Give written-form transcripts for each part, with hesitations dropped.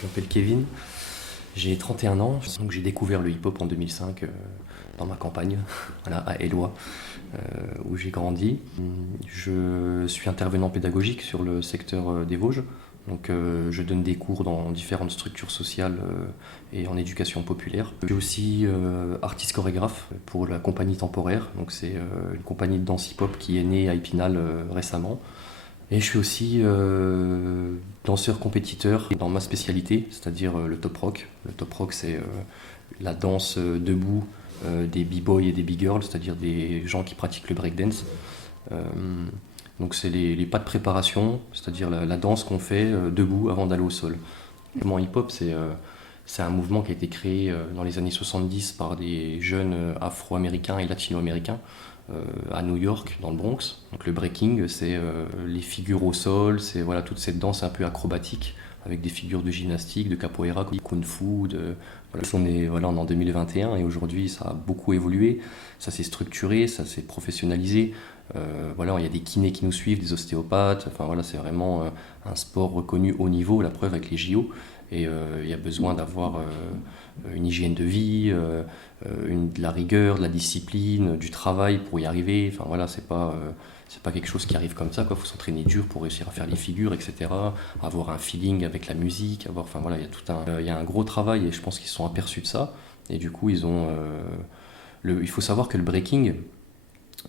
Je m'appelle Kevin, j'ai 31 ans, donc j'ai découvert le hip-hop en 2005 dans ma campagne, voilà, à Éloie, où j'ai grandi. Je suis intervenant pédagogique sur le secteur des Vosges, donc je donne des cours dans différentes structures sociales et en éducation populaire. Je suis aussi artiste chorégraphe pour la compagnie Temporaire, donc c'est une compagnie de danse hip-hop qui est née à Épinal récemment. Et je suis aussi danseur compétiteur dans ma spécialité, c'est-à-dire le top rock. Le top rock, c'est la danse debout des b-boys et des b-girls, c'est-à-dire des gens qui pratiquent le breakdance. Euh, donc c'est les pas de préparation, c'est-à-dire la danse qu'on fait debout avant d'aller au sol. Le mouvement hip-hop, c'est un mouvement qui a été créé dans les années 70 par des jeunes afro-américains et latino-américains à New York, dans le Bronx. Donc le breaking, c'est les figures au sol, c'est voilà, toute cette danse un peu acrobatique avec des figures de gymnastique, de capoeira, de kung-fu. Voilà. On est en 2021 et aujourd'hui ça a beaucoup évolué, ça s'est structuré, ça s'est professionnalisé. Voilà, il y a des kinés qui nous suivent, des ostéopathes, enfin, voilà, c'est vraiment un sport reconnu haut niveau, la preuve avec les JO. Et il y a besoin d'avoir une hygiène de vie, de la rigueur, de la discipline, du travail pour y arriver. Enfin voilà, c'est pas quelque chose qui arrive comme ça, quoi. Faut s'entraîner dur pour réussir à faire les figures, etc. Avoir un feeling avec la musique, enfin voilà, il y a un gros travail et je pense qu'ils se sont aperçus de ça. Et du coup, il faut savoir que le breaking,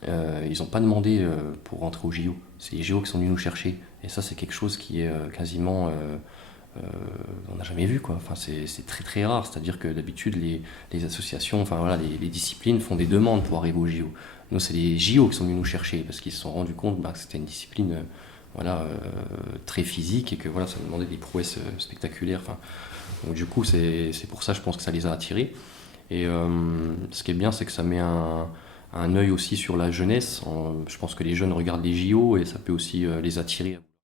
ils n'ont pas demandé pour rentrer au JO. C'est les JO qui sont venus nous chercher. Et ça, c'est quelque chose qui est quasiment euh, on n'a jamais vu, quoi. Enfin, c'est très très rare. C'est-à-dire que d'habitude les associations, enfin voilà, les disciplines font des demandes pour arriver aux JO. Nous, c'est les JO qui sont venus nous chercher parce qu'ils se sont rendus compte que c'était une discipline voilà, très physique et que voilà, ça demandait des prouesses spectaculaires. Enfin, donc du coup, c'est pour ça, je pense que ça les a attirés. Et ce qui est bien, c'est que ça met un œil aussi sur la jeunesse. Je pense que les jeunes regardent les JO et ça peut aussi les attirer.